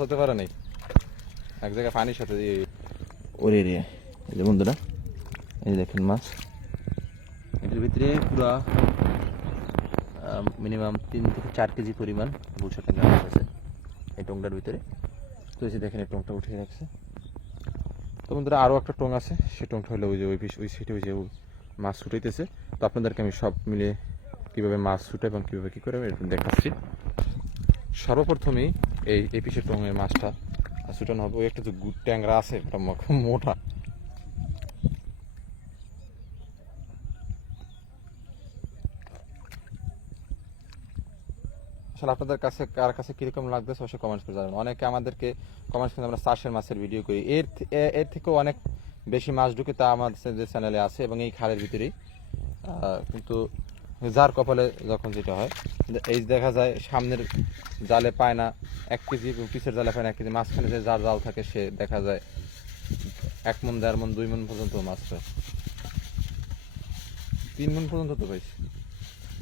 হতে পারে নাই। এক জায়গায় বন্ধুরা, এই দেখেন মাছ। ভিতরে পুরো মিনিমাম তিন থেকে চার কেজি পরিমাণ এই ভিতরে। তো দেখেন এই রাখছে। একটা টং আছে, সে টংটা হলো ওই যে ওই ওই সিটে ওই যে মাছ ছুটাইতেছে। তো আপনাদেরকে আমি সব মিলে কীভাবে মাছ ছুটে এবং কীভাবে কী করে এটা দেখাচ্ছি। সর্বপ্রথমেই এই এই পিসের টঙের মাছটা ছুটানো হবে ওই একটা যে ট্যাংরা আছে মোটা। আসলে আপনাদের কাছে কার কাছে কীরকম লাগতেছে অবশ্যই কমেন্টস করে জানাবেন। অনেকে আমাদেরকে কমেন্টস করে আমরা চাষের মাছের ভিডিও করি। এর এর থেকেও অনেক বেশি মাছ ঢুকে তা আমাদের চ্যানেলে আছে এবং এই খালের ভিতরেই। কিন্তু যার কপালে যখন যেটা হয় এই দেখা যায় সামনের জালে পায় না, এক কেজি পিছের জালে পায় না, এক কেজি মাঝখানে যে যার জাল থাকে সে দেখা যায় এক মন, দেড় মন, দুই মন পর্যন্ত মাছ পায়। তিন মন পর্যন্ত তো পাইছি,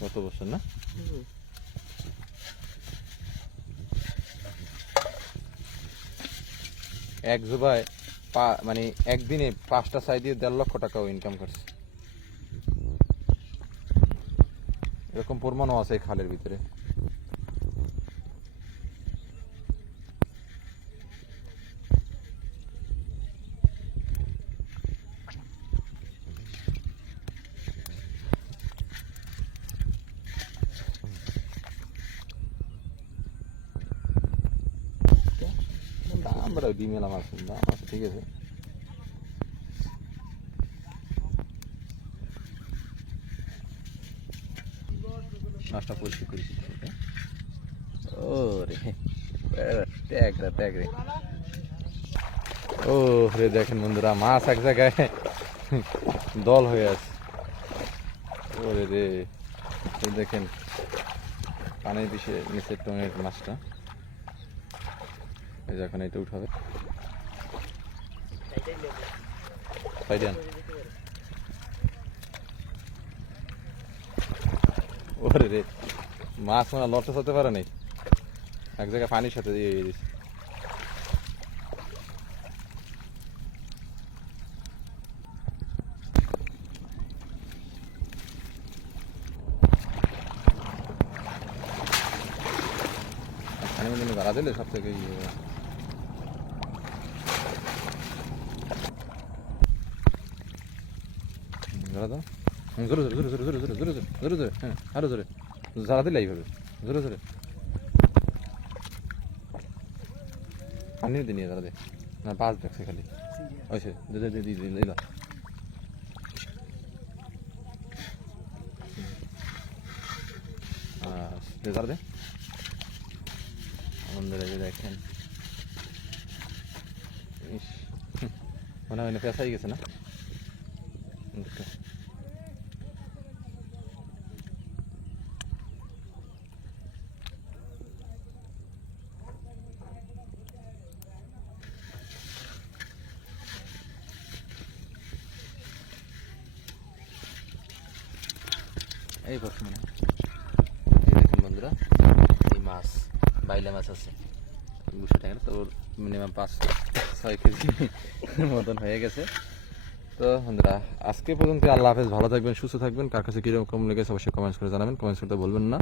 গত বছর না? এক পা মানে একদিনে পাঁচটা সাই দিয়ে দেড় লক্ষ টাকাও ইনকাম করছে। এরকম প্রমাণও আছে খালের ভিতরে। আমরা ডিমেলা মাছ না? ঠিক আছে। মাছটা পরিষ্কার করেছি ও রে ট্যাগ রে ট্যাগ রে ও রে দেখেন বন্ধুরা, মাছ এক জায়গায় দল হয়ে আছে। ওরে রে দেখেন, পানির বিষে নিচের টঙের মাছটা। এখন এটা উঠাবে। সাইডে ওরে রে মাছ মানে লটে হতে পারে নাই। এক জায়গায় পানির সাথে দিয়ে দিয়েছে গাড়া দিলে সব থেকে ইয়ে। হুম, দাও। জোরে জোরে জোরে জোরে জোরে জোরে জোরে জোরে জোরে হ্যাঁ আরও জোরে জ্বালা দিলে এইভাবে জোরে জোরে পানি দিয়ে নিয়ে দে না বাস দেখছে খালি ওইসে দে দে দে দে দে দে আহ, দে জ্বালা দে এই যে দেখেন ইস, মনে হয় না পেঁচাই গেছে না এই বর্তমানে। এই দেখুন বন্ধুরা, এই মাছ, বাইলা মাছ আছে। দুশো টাকা তো মিনিমাম পাঁচ, ছয় কেজি মতন হয়ে গেছে। তো বন্ধুরা, আজকে পর্যন্ত আল্লাহ হাফেজ, ভালো থাকবেন, সুস্থ থাকবেন। কার কাছে কীরকম লেগেছে অবশ্যই কমেন্টস করে জানাবেন। কমেন্টস করতে বলবেন না।